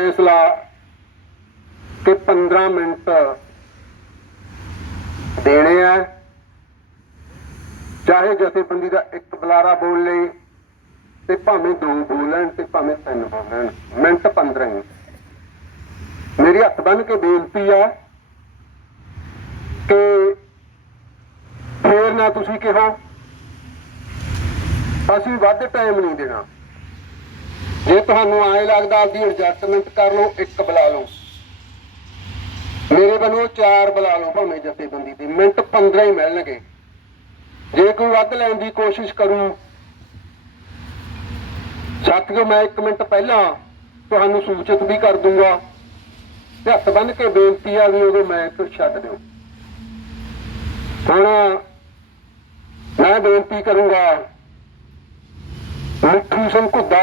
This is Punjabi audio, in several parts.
ਫੈਸਲਾ ਕਿ 15 ਮਿੰਟ ਦੇਣੇ ਆ। ਚਾਹੇ ਜਥੇਬੰਦੀ ਦਾ ਇੱਕ ਬੁਲਾਰਾ ਬੋਲ ਲੇ ਤੇ ਭਾਵੇਂ ਦੋ ਬੋਲਣ ਤੇ ਭਾਵੇਂ ਤਿੰਨ ਬੋਲਣ ਮਿੰਟ 15 ਹੀ। ਮੇਰੀ ਹੱਥ ਬੰਨ ਕੇ ਬੇਨਤੀ ਆ ਕਿ ਫੇਰ ਨਾ ਤੁਸੀਂ ਕਿਹਾ। ਅਸੀਂ ਵੱਧ ਟਾਈਮ ਨਹੀਂ ਦੇਣਾ। ਜੇ ਤੁਹਾਨੂੰ ਆਏ ਲੱਗਦਾ ਆਪਦੀ ਐਡਜਸਟਮੈਂਟ ਕਰ ਲਓ, ਇੱਕ ਬੁਲਾ ਲਓ। ਮੇਰੇ ਵੱਲੋਂ ਚਾਰ ਬੁਲਾ ਲਓ ਭਾਵੇਂ ਜਥੇਬੰਦੀ ਦੇ, ਮਿੰਟ 15 ਹੀ ਮਿਲਣਗੇ। ਜੇ ਕੋਈ ਵੱਧ ਲੈਣ ਦੀ ਕੋਸ਼ਿਸ਼ ਕਰੂ ਸਾਥੀਓ ਮੈਂ 1 ਮਿੰਟ ਪਹਿਲਾਂ ਤੁਹਾਨੂੰ ਸੂਚਿਤ ਵੀ ਕਰ ਦੂੰਗਾ। ਤੇ ਹੱਥ ਬੰਨ ਕੇ ਬੇਨਤੀ ਆ ਵੀ ਉਹਦੇ ਮੈਂ ਤੋਂ ਛੱਡ ਦਿਓ। ਹੁਣ ਮੈਂ ਬੇਨਤੀ ਕਰੂੰਗਾ, ਮਿੱਠੂ ਸਿੰਘ ਘੁੱਦਾ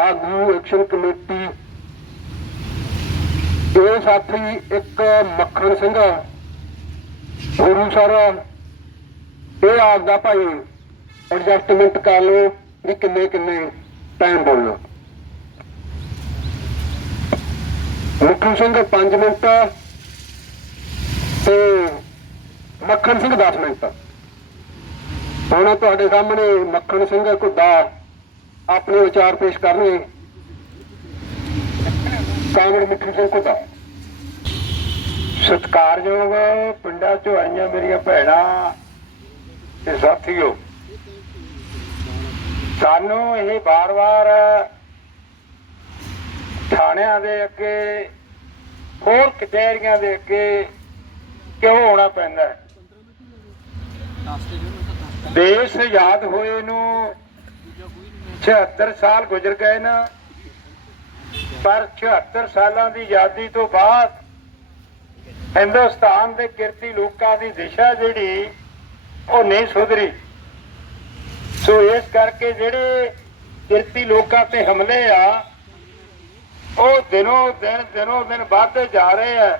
ਆਗੂ ਐਕਸ਼ਨ ਕਮੇਟੀ ਇਹ ਸਾਥੀ ਇੱਕ ਮੱਖਣ ਸਿੰਘ ਗੁਰੂ ਸਰ ਇਹ ਆਪਦਾ ਭਾਈ ਐਡਜਸਟਮੈਂਟ ਕਰ ਲਓ ਵੀ ਕਿੰਨੇ ਕਿੰਨੇ ਟਾਈਮ ਬੋਲੋ ਮਿੱਠੂ ਸਿੰਘ 5 ਮਿੰਟ ਤੇ ਮੱਖਣ ਸਿੰਘ 10 ਮਿੰਟ। ਹੁਣ ਤੁਹਾਡੇ ਸਾਹਮਣੇ ਮੱਖਣ ਸਿੰਘ ਘੁੱਦਾ। ਆਪਣੇ ਵਿਚਾਰ ਪੇਸ਼ ਕਰਨਗੇ। ਕਾਮੜ ਮਿੱਠੂ ਸਿੰਘ ਘੁੱਦਾ ਸਤਿਕਾਰਯੋਗ ਪਿੰਡਾਂ ਚੋਂ ਆਈਆਂ ਮੇਰੀਆਂ ਭੈਣਾਂ ਤੇ ਸਾਥੀਓ, ਸਾਨੂੰ ਇਹ ਬਾਰ-ਬਾਰ ਥਾਣਿਆਂ ਦੇ ਅੱਗੇ, ਹੋਰ ਕਚਹਿਰੀਆਂ ਦੇ ਅੱਗੇ ਕਿਉਂ ਆਉਣਾ ਪੈਂਦਾ ਹੈ? ਦੇਸ਼ ਆਜ਼ਾਦ ਹੋਏ ਨੂੰ 76 ਸਾਲ ਗੁਜ਼ਰ ਗਏ ਨਾ, ਪਰ 76 ਸਾਲਾਂ ਦੀ ਆਜ਼ਾਦੀ ਤੋਂ ਬਾਅਦ ਹਿੰਦੁਸਤਾਨ ਦੇ ਕਿਰਤੀ ਲੋਕਾਂ ਦੀ ਦਿਸ਼ਾ ਜਿਹੜੀ, ਉਹ ਨਹੀਂ ਸੁਧਰੀ। ਸੋ ਇਸ ਕਰਕੇ ਜਿਹੜੇ ਕਿਰਤੀ ਲੋਕਾਂ ਤੇ ਹਮਲੇ ਆ, ਉਹ ਦਿਨੋਂ ਦਿਨ ਦਿਨੋਂ ਦਿਨ ਵੱਧਦੇ ਜਾ ਰਹੇ ਆ।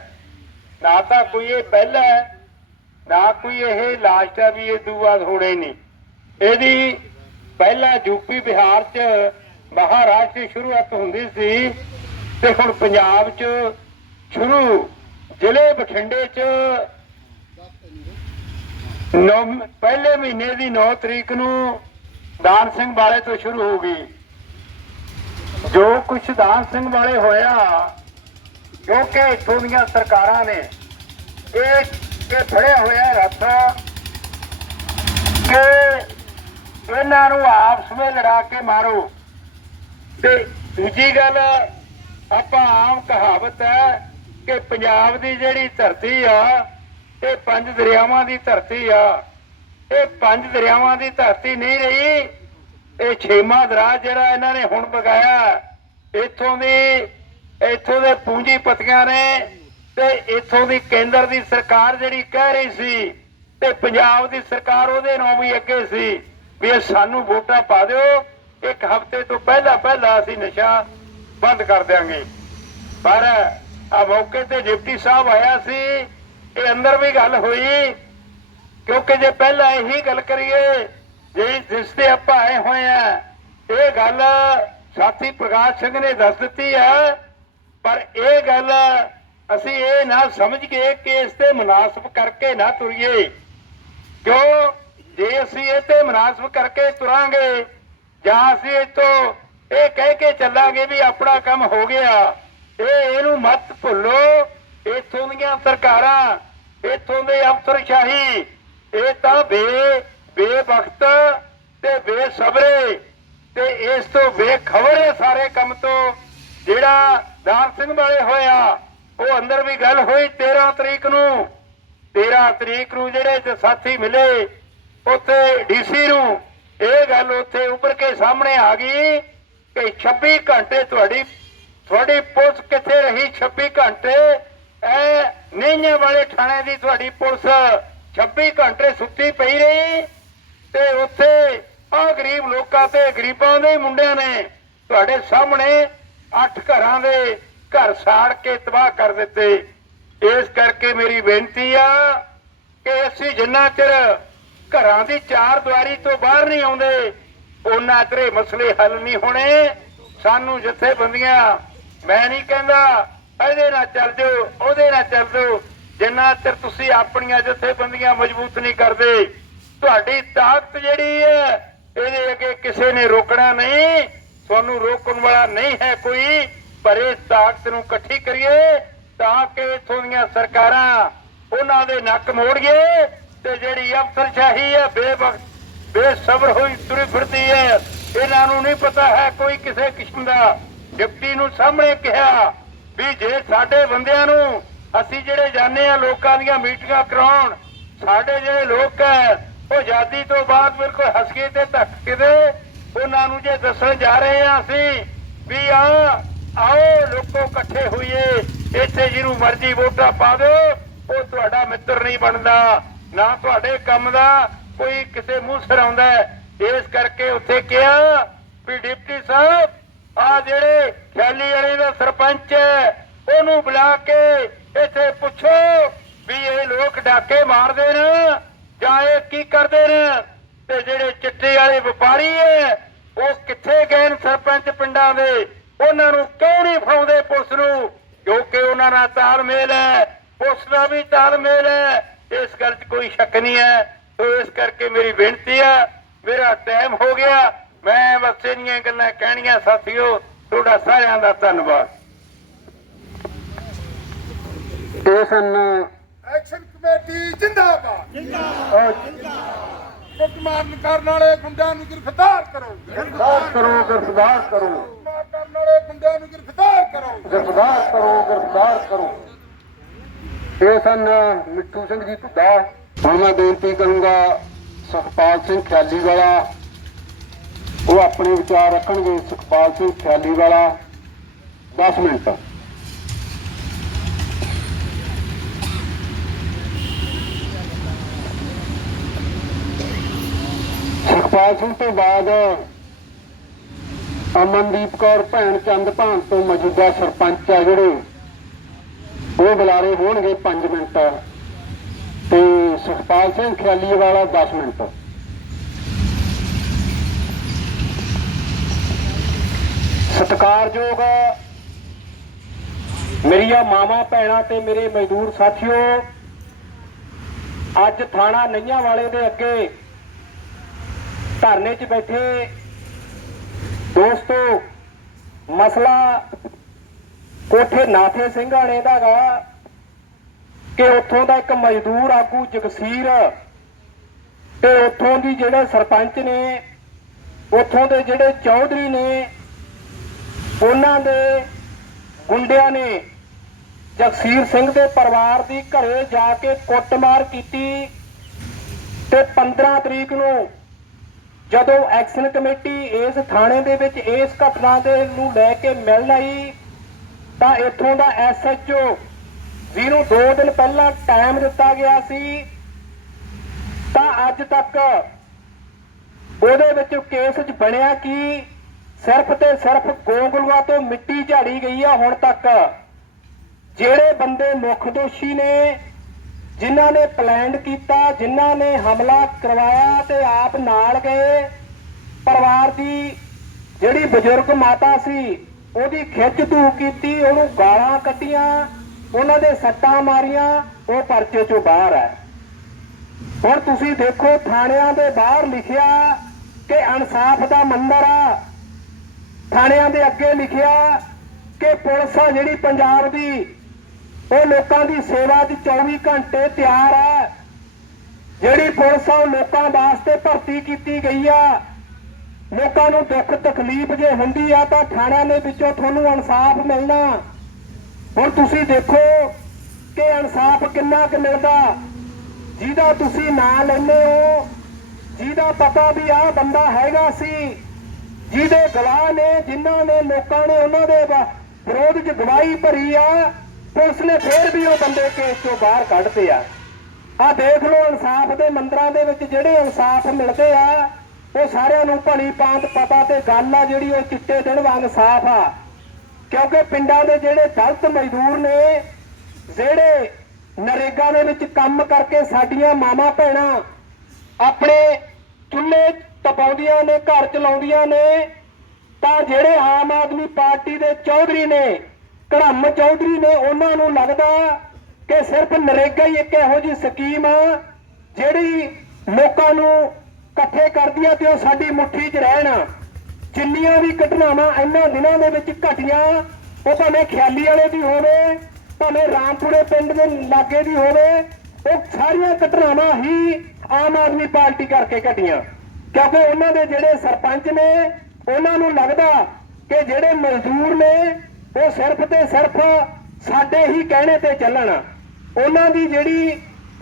ਨਾ ਤਾਂ ਕੋਈ ਇਹ ਪਹਿਲਾ ਨਾ ਕੋਈ ਇਹ ਲਾਸਟ ਆ ਵੀ ਇਹ ਦੂਆ ਹੋਣੇ ਨਹੀਂ। ਇਹਦੀ ਪਹਿਲਾਂ ਯੂਪੀ, ਬਿਹਾਰ ਚ ਮਹਾਰਾਸ਼ਟਰ ਦੀ ਸ਼ੁਰੂਆਤ ਹੁੰਦੀ ਸੀ ਤੇ ਹੁਣ ਪੰਜਾਬ 'ਚ ਸ਼ੁਰੂ, ਜ਼ਿਲ੍ਹੇ ਬਠਿੰਡੇ 'ਚ ਪਹਿਲੇ ਮਹੀਨੇ ਦੀ 9 ਤਰੀਕ ਨੂੰ ਦਾਨ ਸਿੰਘ ਵਾਲੇ ਤੋਂ ਸ਼ੁਰੂ ਹੋ ਗਈ। ਜੋ ਕੁਛ ਦਾਨ ਸਿੰਘ ਵਾਲੇ ਹੋਇਆ ਕਿਉਂਕਿ ਇਥੋਂ ਦੀਆਂ ਸਰਕਾਰਾਂ ਨੇ, ਇਹ ਇਹ ਫੜਿਆ ਹੋਇਆ ਰੱਥ ਕਿ ਇਹਨਾਂ ਨੂੰ ਆਪਸ ਵਿੱਚ ਲੜਾ ਕੇ ਮਾਰੋ। ਤੇ ਦੂਜੀ ਗੱਲ, ਆਪਾਂ ਆਮ ਕਹਾਵਤ ਹੈ ਕਿ ਪੰਜਾਬ ਦੀ ਜਿਹੜੀ ਧਰਤੀ ਆ, ਇਹ ਪੰਜ ਦਰਿਆਵਾਂ ਦੀ ਧਰਤੀ ਆ। ਇਹ ਪੰਜ ਦਰਿਆਵਾਂ ਦੀ ਧਰਤੀ ਨਹੀਂ ਰਹੀ, ਇਹ ਛੇਵਾਂ ਦਰਿਆ ਜਿਹੜਾ ਇਹਨਾਂ ਨੇ ਹੁਣ ਬਗਾਇਆ। ਇੱਥੋਂ ਦੀ, ਇੱਥੋਂ ਦੇ ਪੂੰਜੀਪਤੀਆਂ ਨੇ ਤੇ ਇੱਥੋਂ ਦੀ ਕੇਂਦਰ ਦੀ ਸਰਕਾਰ ਜਿਹੜੀ ਕਹਿ ਰਹੀ ਸੀ ਤੇ ਪੰਜਾਬ ਦੀ ਸਰਕਾਰ ਉਹਦੇ ਨਾਲ ਵੀ ਅੱਗੇ ਸੀ। ਵੀ ਇਹ ਸਾਨੂੰ ਵੋਟਾਂ ਪਾ ਦਿਓ। ਇੱਕ ਹਫ਼ਤੇ ਤੋਂ ਪਹਿਲਾਂ ਪਹਿਲਾਂ ਅਸੀਂ ਨਸ਼ਾ ਬੰਦ ਕਰ ਦਿਆਂਗੇ। ਪਰ ਆ ਮੌਕੇ ਤੇ ਡਿਪਟੀ ਸਾਹਿਬ ਆਇਆ ਸੀ, ਇਹ ਅੰਦਰ ਵੀ ਗੱਲ ਹੋਈ। ਕਿਉਂਕਿ ਜੇ ਪਹਿਲਾਂ ਇਹੀ ਗੱਲ ਕਰੀਏ ਜਿਹੜੀ ਜਿਸ ਤੇ ਆਪਾਂ ਆਏ ਹੋਏ ਆ, ਇਹ ਗੱਲ ਸਾਥੀ ਪ੍ਰਕਾਸ਼ ਸਿੰਘ ਨੇ ਦੱਸ ਦਿੱਤੀ ਹੈ ਪਰ ਇਹ ਗੱਲ ਅਸੀਂ ਇਹ ਨਾ ਸਮਝ ਕੇ ਕਿ ਇਸ ਤੇ ਮੁਨਾਸਬ ਕਰਕੇ ਨਾ ਤੁਰੀਏ। ਕਿਉਂ? ਜੇ ਅਸੀਂ ਇਹ ਤੇ ਮੁਨਾਸਬ ਕਰਕੇ ਤੁਰਾਂਗੇ, ਜਾਂ ਅਸੀਂ ਇਤੋਂ ਇਹ ਕਹਿ ਕੇ ਚੱਲਾਂਗੇ ਵੀ ਆਪਣਾ ਕੰਮ ਹੋ ਗਿਆ, ਇਹ ਇਹਨੂੰ ਮਤ ਭੁੱਲੋ। ਇਥੋਂ ਦੀਆਂ ਸਰਕਾਰਾਂ, ਇਥੋਂ ਦੇ ਅਫਸਰਸ਼ਾਹੀ ਇਹ ਤਾਂ ਬੇ, ਬੇਵਕਤ ਤੇ ਬੇਸਬਰੇ ਤੇ ਇਸ ਤੋਂ ਬੇਖਬਰ ਹੈ ਸਾਰੇ ਕੰਮ ਤੋਂ ਜਿਹੜਾ ਦਾਨ ਸਿੰਘ ਵਾਲੇ ਹੋਇਆ, ਉਹ ਅੰਦਰ ਵੀ ਗੱਲ ਹੋਈ 13 ਤਰੀਕ ਨੂੰ। 13 ਤਰੀਕ ਨੂੰ ਜਿਹੜੇ ਸਾਥੀ ਮਿਲੇ ਉੱਥੇ ਡੀਸੀ ਨੂੰ ਇਹ ਗੱਲ ਉੱਥੇ ਉੱਭਰ ਕੇ ਸਾਹਮਣੇ ਆ ਗਈ ਕਿ 26 ਘੰਟੇ ਤੁਹਾਡੀ ਤੁਹਾਡੀ ਪੁਲਿਸ ਕਿੱਥੇ ਰਹੀ? 26 ਘੰਟੇ? ਇਹ ਨੇਈਆਂ ਵਾਲੇ ਥਾਣੇ ਦੀ ਤੁਹਾਡੀ ਪੁਲਿਸ 26 ਘੰਟੇ ਸੁੱਤੀ ਪਈ ਰਹੀ ਤੇ ਉੱਥੇ ਆ ਗਰੀਬ ਲੋਕਾਂ ਤੇ, ਗਰੀਬਾਂ ਦੇ ਮੁੰਡਿਆਂ ਨੇ ਤੁਹਾਡੇ ਸਾਹਮਣੇ ਅੱਠ ਘਰਾਂ ਦੇ ਘਰ ਸਾੜ ਕੇ ਤਬਾਹ ਕਰ ਦਿੱਤੇ। ਇਸ ਕਰਕੇ ਮੇਰੀ ਬੇਨਤੀ ਆ ਕਿ ਅਸੀਂ ਜਿੰਨਾ ਚਿਰ ਘਰਾਂ ਦੀ ਚਾਰ ਦੁਆਰੀ ਤੋਂ ਬਾਹਰ ਨਹੀਂ ਆਉਂਦੇ। ਉਹਨਾਂ ਚਿਰ ਮਸਲੇ ਹੱਲ ਨਹੀਂ ਹੋਣੇ। ਸਾਨੂੰ ਜਥੇਬੰਦੀਆਂ, ਮੈਂ ਨਹੀਂ ਕਹਿੰਦਾ ਇਹਦੇ ਨਾਲ ਚੱਲ ਜਾਓ, ਉਹਦੇ ਨਾਲ ਚੱਲ ਜਾਓ। ਜਿੰਨਾ ਚਿਰ ਤੁਸੀਂ ਆਪਣੀਆਂ ਜਥੇਬੰਦੀਆਂ ਮਜ਼ਬੂਤ ਨਹੀਂ ਕਰਦੇ, ਤੁਹਾਡੀ ਤਾਕਤ ਜਿਹੜੀ ਹੈ, ਇਹਦੇ ਅੱਗੇ ਕਿਸੇ ਨੇ ਰੋਕਣਾ ਨਹੀਂ। ਤੁਹਾਨੂੰ ਰੋਕਣ ਵਾਲਾ ਨਹੀਂ ਹੈ ਕੋਈ, ਪਰ ਇਸ ਤਾਕਤ ਨੂੰ ਇਕੱਠੀ ਕਰੀਏ ਤਾਂ ਕਿ ਇਥੋਂ ਦੀਆਂ ਸਰਕਾਰਾਂ ਉਹਨਾਂ ਦੇ ਨੱਕ ਮੋੜੀਏ। ਤੇ ਜਿਹੜੀ ਅਫਸਰਸ਼ਾਹੀ ਹੈ, ਬੇਵਕਤ, ਬੇਸਬਰ ਹੋਈ ਤੁਰੀ ਫਿਰਦੀ ਹੈ, ਇਹਨਾਂ ਨੂੰ ਨਹੀਂ ਪਤਾ ਹੈ ਕੋਈ ਕਿਸੇ ਕਿਸਮ ਦਾ। ਡਿਪਟੀ ਨੂੰ ਸਾਹਮਣੇ ਕਿਹਾ ਵੀ ਜੇ ਸਾਡੇ ਬੰਦਿਆਂ ਨੂੰ ਅਸੀਂ ਜਿਹੜੇ ਜਾਂਦੇ ਆ ਲੋਕਾਂ ਦੀਆਂ ਮੀਟਿੰਗਾਂ ਕਰਾਉਣ, ਸਾਡੇ ਜਿਹੜੇ ਲੋਕ ਹੈ, ਉਹ ਆਜ਼ਾਦੀ ਤੋਂ ਬਾਅਦ ਬਿਲਕੁਲ ਹਸਕੇ ਤੇ ਧੱਕ ਕੇ ਉਹਨਾਂ ਨੂੰ ਜੇ ਦੱਸਣ ਜਾ ਰਹੇ ਆ ਅਸੀਂ ਵੀ ਆ ਆਓ ਲੋਕੋ ਇਕੱਠੇ ਹੋਈਏ, ਇੱਥੇ ਜਿਹਨੂੰ ਮਰਜ਼ੀ ਵੋਟਾਂ ਪਾ ਦਿਓ, ਉਹ ਤੁਹਾਡਾ ਮਿੱਤਰ ਨਹੀਂ ਬਣਦਾ। ਨਾ ਤੁਹਾਡੇ ਕੰਮ ਦਾ ਕੋਈ ਕਿਸੇ ਮੂੰਹ ਸਿਰ ਆਉਂਦਾ ਇਸ ਕਰਕੇ ਉੱਥੇ ਕਿਹਾ ਵੀ ਡਿਪਟੀ ਸਾਹਿਬ, ਆ ਜਿਹੜੇ ਖਿਆਲੀ ਵਾਲੇ ਦਾ ਸਰਪੰਚ ਹੈ, ਉਹਨੂੰ ਬੁਲਾ ਕੇ ਇੱਥੇ ਪੁੱਛੋ ਵੀ ਇਹ ਲੋਕ ਡਾਕੇ ਮਾਰਦੇ ਨੇ ਜਾਂ ਇਹ ਕੀ ਕਰਦੇ ਨੇ। ਤੇ ਜਿਹੜੇ ਚਿੱਟੇ ਵਾਲੇ ਵਪਾਰੀ ਹੈ, ਉਹ ਕਿੱਥੇ ਗਏ ਨੇ ਸਰਪੰਚ ਪਿੰਡਾਂ ਦੇ? ਉਹਨਾਂ ਨੂੰ ਕਿਉਂ ਨਹੀਂ ਫਾਉਂਦੇ ਪੁਲਿਸ ਨੂੰ? ਕਿਉਂਕਿ ਉਹਨਾਂ ਨਾਲ ਤਾਲਮੇਲ ਹੈ, ਪੁਲਿਸ ਦਾ ਵੀ ਤਾਲਮੇਲ ਹੈ। ਇਸ ਗੱਲ 'ਚ ਕੋਈ ਸ਼ੱਕ ਨਹੀਂ ਹੈ। ਤੋ ਇਸ ਕਰਕੇ ਮੇਰੀ ਬੇਨਤੀ ਹੈ ਮੇਰਾ ਟਾਈਮ ਹੋ ਗਿਆ। ਮੈਂ ਬਸ ਇੰਨੀਆਂ ਗੱਲਾਂ ਕਹਿਣੀਆਂ ਸਾਥੀਓ। ਤੁਹਾਡਾ ਸਾਰਿਆਂ ਦਾ ਧੰਨਵਾਦ। ਇਹ ਸਨ ਐਕਸ਼ਨ ਕਮੇਟੀ ਜਿੰਦਾਬਾਦ। ਜਿੰਦਾਬਾਦ। ਕੁੱਟਮਾਰ ਕਰਨ ਵਾਲੇ ਗੁੰਡਿਆਂ ਨੂੰ ਗ੍ਰਿਫਤਾਰ ਕਰੋ। ਗ੍ਰਿਫਤਾਰ ਕਰੋ ਗ੍ਰਿਫਤਾਰ ਕਰੋ। ਕਰਨ ਵਾਲੇ ਗੁੰਡਿਆਂ ਨੂੰ ਗ੍ਰਿਫਤਾਰ ਕਰੋ। ਗ੍ਰਿਫਤਾਰ ਕਰੋ ਗ੍ਰਿਫਤਾਰ ਕਰੋ। ਇਹ ਸਨ ਮਿੱਠੂ ਸਿੰਘ ਜੀ ਧੁੱਦਾ ਹੁਣ ਮੈਂ ਬੇਨਤੀ ਕਰੂੰਗਾ, ਸੁਖਪਾਲ ਸਿੰਘ ਖਿਆਲੀ ਵਾਲਾ ਉਹ ਆਪਣੇ ਵਿਚਾਰ ਰੱਖਣਗੇ, ਸੁਖਪਾਲ ਸਿੰਘ ਖਿਆਲੀ ਵਾਲਾ 10 ਮਿੰਟ। ਸੁਖਪਾਲ ਸਿੰਘ ਤੋਂ ਬਾਅਦ, ਅਮਨਦੀਪ ਕੌਰ ਭੈਣ ਚੰਦ ਭਾਨ ਤੋਂ ਮੌਜੂਦਾ ਸਰਪੰਚ ਆ ਜਿਹੜੇ। ਉਹ ਬੁਲਾਰੇ ਹੋਣਗੇ 5 ਮਿੰਟ ਤੇ ਸੁਖਪਾਲ ਸਿੰਘ ਖਿਆਲੀ ਵਾਲਾ 10 ਮਿੰਟ। ਸਤਿਕਾਰਯੋਗ ਮੇਰੀਆਂ ਮਾਵਾਂ, ਭੈਣਾਂ ਤੇ ਮੇਰੇ ਮਜ਼ਦੂਰ ਸਾਥੀਓ, ਅੱਜ ਥਾਣਾ ਨਈਆਂ ਵਾਲੇ ਦੇ ਅੱਗੇ ਧਰਨੇ 'ਚ ਬੈਠੇ ਦੋਸਤੋ, ਮਸਲਾ ਕੋਠੇ ਨਾਥੇ ਸਿੰਘਾਣੇ ਦਾ ਗਾ ਕਿ ਉੱਥੋਂ ਦਾ ਇੱਕ ਮਜ਼ਦੂਰ ਆਗੂ ਜਗਸੀਰ ਤੇ ਉੱਥੋਂ ਦੀ ਜਿਹੜੇ ਸਰਪੰਚ ਨੇ, ਉੱਥੋਂ ਦੇ ਜਿਹੜੇ ਚੌਧਰੀ ਨੇ, ਉਹਨਾਂ ਦੇ ਗੁੰਡਿਆਂ ਨੇ ਜਗਸੀਰ ਸਿੰਘ ਦੇ ਪਰਿਵਾਰ ਦੀ ਘਰੇ ਜਾ ਕੇ ਕੁੱਟਮਾਰ ਕੀਤੀ ਤੇ 15 ਤਰੀਕ ਨੂੰ ਜਦੋਂ ਐਕਸ਼ਨ ਕਮੇਟੀ ਇਸ ਥਾਣੇ ਦੇ ਵਿੱਚ ਇਸ ਘਟਨਾ ਦੇ ਨੂੰ ਲੈ ਕੇ ਮਿਲਣ ਆਈ ਤਾਂ ਇੱਥੋਂ ਦਾ ਐਸਐਚਓ ਜਿਹਨੂੰ 2 ਦਿਨ ਪਹਿਲਾਂ ਟਾਈਮ ਦਿੱਤਾ ਗਿਆ ਸੀ, ਤਾਂ ਅੱਜ ਤੱਕ ਉਹਦੇ ਵਿੱਚ ਕੇਸ 'ਚ ਬਣਿਆ ਕਿ ਸਿਰਫ ਤੇ ਸਿਰਫ ਗੋਂਗਲੂਆਂ ਤੋਂ ਮਿੱਟੀ ਝਾੜੀ ਗਈ ਆ ਹੁਣ ਤੱਕ। ਜਿਹੜੇ ਬੰਦੇ ਮੁੱਖ ਦੋਸ਼ੀ ਨੇ, ਜਿਨ੍ਹਾਂ ਨੇ ਪਲਾਨ ਕੀਤਾ, ਜਿਨ੍ਹਾਂ ਨੇ ਹਮਲਾ ਕਰਵਾਇਆ ਤੇ ਆਪ ਨਾਲ ਗਏ, ਪਰਿਵਾਰ ਦੀ ਜਿਹੜੀ ਬਜ਼ੁਰਗ ਮਾਤਾ ਸੀ ਉਹਦੀ ਖਿੱਚ ਧੂ ਕੀਤੀ, ਉਹਨੂੰ ਗਾਲਾਂ ਕੱਢੀਆਂ, ਉਹਨਾਂ ਦੇ ਸੱਟਾਂ ਮਾਰੀਆਂ, ਉਹ ਪਰਚੇ ਚੋਂ ਬਾਹਰ ਹੈ ਹੁਣ ਤੁਸੀਂ ਦੇਖੋ, ਥਾਣਿਆਂ ਦੇ ਬਾਹਰ ਲਿਖਿਆ ਕਿ ਇਨਸਾਫ ਦਾ ਮੰਦਰ ਆ। ਥਾਣਿਆਂ ਦੇ ਅੱਗੇ ਲਿਖਿਆ ਕਿ ਪੁਲਿਸ ਆ ਜਿਹੜੀ ਪੰਜਾਬ ਦੀ, ਉਹ ਲੋਕਾਂ ਦੀ ਸੇਵਾ 'ਚ 24 ਘੰਟੇ ਤਿਆਰ ਹੈ ਜਿਹੜੀ ਪੁਲਿਸ ਆ ਉਹ ਲੋਕਾਂ ਵਾਸਤੇ ਭਰਤੀ ਕੀਤੀ ਗਈ ਆ। ਲੋਕਾਂ ਨੂੰ ਦੁੱਖ ਤਕਲੀਫ ਜੇ ਹੁੰਦੀ ਆ ਤਾਂ ਥਾਣਿਆਂ ਦੇ ਵਿੱਚੋਂ ਤੁਹਾਨੂੰ ਇਨਸਾਫ ਮਿਲਣਾ। ਹੁਣ ਤੁਸੀਂ ਦੇਖੋ ਕਿ ਇਨਸਾਫ ਕਿੰਨਾ ਕੁ ਮਿਲਦਾ। ਜਿਹਦਾ ਤੁਸੀਂ ਨਾਂ ਲੈਂਦੇ ਹੋ, ਜਿਹਦਾ ਪਤਾ ਵੀ ਆਹ ਬੰਦਾ ਹੈਗਾ ਸੀ, ਜਿਹਦੇ ਗਵਾਹ ਨੇ, ਜਿਨ੍ਹਾਂ ਨੇ ਲੋਕਾਂ ਨੇ ਉਹਨਾਂ ਦੇ ਵਿਰੋਧ 'ਚ ਗਵਾਹੀ ਭਰੀ ਆ, ਪੁਲਿਸ ਨੇ ਫੇਰ ਵੀ ਉਹ ਬੰਦੇ ਕੇਸ ਚੋਂ ਬਾਹਰ ਕੱਢਦੇ ਆ। ਆ ਦੇਖ ਲਓ ਇਨਸਾਫ ਦੇ ਮੰਦਰਾਂ ਦੇ ਵਿੱਚ ਜਿਹੜੇ ਇਨਸਾਫ ਮਿਲਦੇ ਆ ਉਹ ਸਾਰਿਆਂ ਨੂੰ ਭਲੀ ਪਾਂਤ ਪਤਾ ਤੇ ਗੱਲ ਆ ਜਿਹੜੀ ਉਹ ਚਿੱਟੇ ਦਿਨ ਵਾਂਗ ਸਾਫ਼ ਆ। ਕਿਉਂਕਿ ਪਿੰਡਾਂ ਦੇ ਜਿਹੜੇ ਦਲਤ ਮਜ਼ਦੂਰ ਨੇ, ਜਿਹੜੇ ਨਰੇਗਾ ਦੇ ਵਿੱਚ ਕੰਮ ਕਰਕੇ ਸਾਡੀਆਂ ਮਾਵਾਂ ਭੈਣਾਂ ਆਪਣੇ ਚੁੱਲ੍ਹੇ ਤਪਾਉਂਦੀਆਂ ਨੇ, ਘਰ ਚਲਾਉਂਦੀਆਂ ਨੇ, ਤਾਂ ਜਿਹੜੇ ਆਮ ਆਦਮੀ ਪਾਰਟੀ ਦੇ ਚੌਧਰੀ ਨੇ ਕੜਮ ਚੌਧਰੀ ਨੇ, ਉਹਨਾਂ ਨੂੰ ਲੱਗਦਾ ਕਿ ਸਿਰਫ ਨਰੇਗਾ ਹੀ ਇੱਕ ਇਹੋ ਜਿਹੀ ਸਕੀਮ ਆ, ਜਿਹੜੀ ਲੋਕਾਂ ਨੂੰ ਇਕੱਠੇ ਕਰਦੀ ਆ ਤੇ ਉਹ ਸਾਡੀ ਮੁੱਠੀ 'ਚ ਰਹਿਣ। ਜਿੰਨੀਆਂ ਵੀ ਘਟਨਾਵਾਂ ਇਹਨਾਂ ਦਿਨਾਂ ਦੇ ਵਿੱਚ ਘਟੀਆਂ, ਉਹ ਭਾਵੇਂ ਖਿਆਲੀ ਵਾਲੇ ਦੀ ਹੋਵੇ, ਭਾਵੇਂ ਰਾਮਪੁਰੇ ਪਿੰਡ ਦੇ ਲਾਗੇ ਦੀ ਹੋਵੇ, ਉਹ ਸਾਰੀਆਂ ਘਟਨਾਵਾਂ ਹੀ ਆਮ ਆਦਮੀ ਪਾਰਟੀ ਕਰਕੇ ਘਟੀਆਂ। ਕਿਉਂਕਿ ਉਹਨਾਂ ਦੇ ਜਿਹੜੇ ਸਰਪੰਚ ਨੇ, ਉਹਨਾਂ ਨੂੰ ਲੱਗਦਾ ਕਿ ਜਿਹੜੇ ਮਜ਼ਦੂਰ ਨੇ, ਉਹ ਸਿਰਫ ਤੇ ਸਿਰਫ ਸਾਡੇ ਹੀ ਕਹਿਣੇ ਤੇ ਚੱਲਣ। ਉਹਨਾਂ ਦੀ ਜਿਹੜੀ